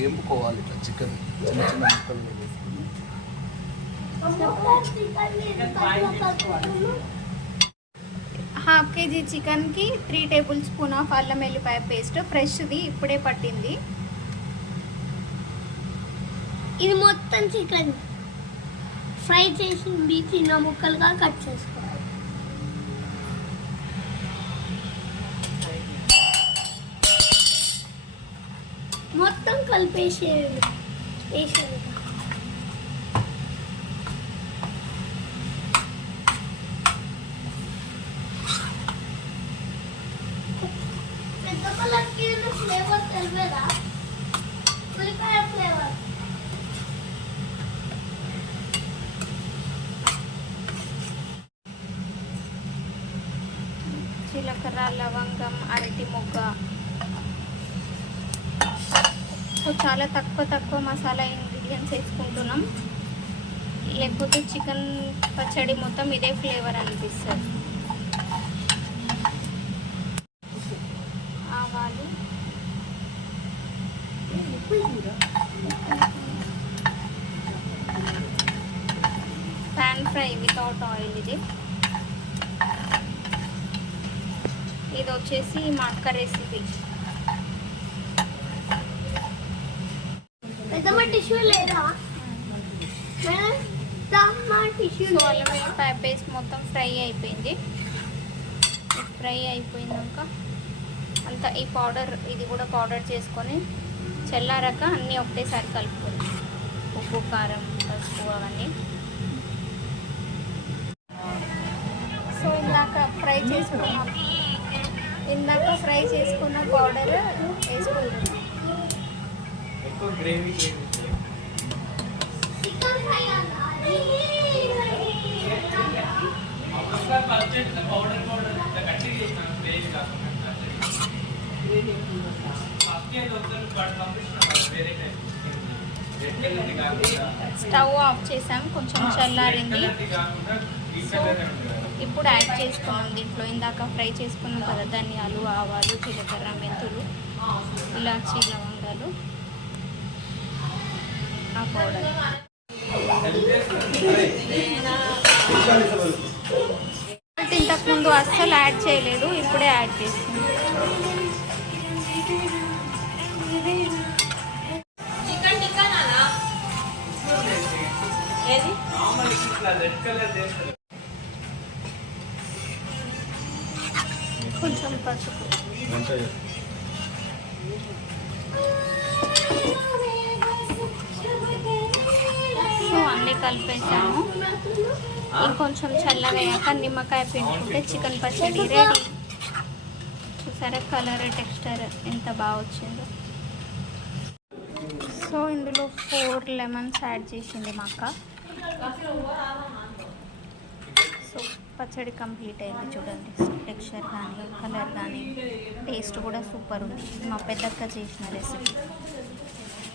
వేపుకోవాలి ఇట్లా చికెన్ చిన్న చిన్న ముక్కలు. హాఫ్ కేజీ చికెన్కి 3 టేబుల్ స్పూన్ ఆఫ్ అల్లం వెల్లిపాయ పేస్ట్ ఫ్రెష్ది ఇప్పుడే పట్టింది. ఇది మొత్తం చికెన్ ఫ్రై చేసింది చిన్న ముక్కలుగా కట్ చేసుకోవాలి. మొత్తం కలిపేసేయాలి. పెద్ద పల్లకి ఫ్లేవర్ తెలియదా? ఉల్లిపాయ ఫ్లేవర్. జీలకర్ర, లవంగం, అరటి మొగ్గ. సో చాలా తక్కువ మసాలా ఇంగ్రీడియంట్స్ వేసుకుంటున్నాం, లేకపోతే చికెన్ పచ్చడి మొత్తం ఇదే ఫ్లేవర్ అనిపిస్తుంది. ఆవాలు, పాన్ ఫ్రై వితౌట్ ఆయిల్. ఇది వచ్చేసి మా అక్క రెసిపీ. టిష్యూ లేదా? అల్లం వెల్లిపాయ పేస్ట్ మొత్తం ఫ్రై అయిపోయింది. ఫ్రై అయిపోయినాక అంతా ఈ పౌడర్ ఇది కూడా పౌడర్ చేసుకొని చల్లారాక అన్నీ ఒకటేసారి కలుపుకోవాలి. ఉప్పు, కారం, పసుపు అవన్నీ. సో ఇందాక ఫ్రై చేసుకున్న పౌడర్ వేసుకుంటున్నాం. స్టవ్ ఆఫ్ చేసాం, కొంచెం చల్లారింది. ఇప్పుడు యాడ్ చేసుకున్నాం దీంట్లో ఇందాక ఫ్రై చేసుకున్నాం కదా ధనియాలు, ఆవాలు, జీలకర్ర, మెంతులు, ఇలాచీ, లవంగాలు, ఆ పౌడర్. ఇంతకుముందు అస్సలు యాడ్ చేయలేదు, ఇప్పుడే యాడ్ చేసింది. కొంచెం పసుపు. సో అన్నీ కలిపేసాము. ఇంకొంచెం చల్లగయ్యాక నిమ్మకాయ పిండుకుంటే చికెన్ పచ్చడి రెడీ. చూసారా కలర్, టెక్స్చర్ ఎంత బాగా వచ్చిందో. సో ఇందులో 4 లెమన్స్ యాడ్ చేసింది మా అక్క. సో పచ్చడి కంప్లీట్ అయింది. చూడండి టెక్స్చర్ కానీ, కలర్ కానీ, టేస్ట్ కూడా సూపర్ ఉంది. మా పెద్దక్క చేసిన రెసిపీ.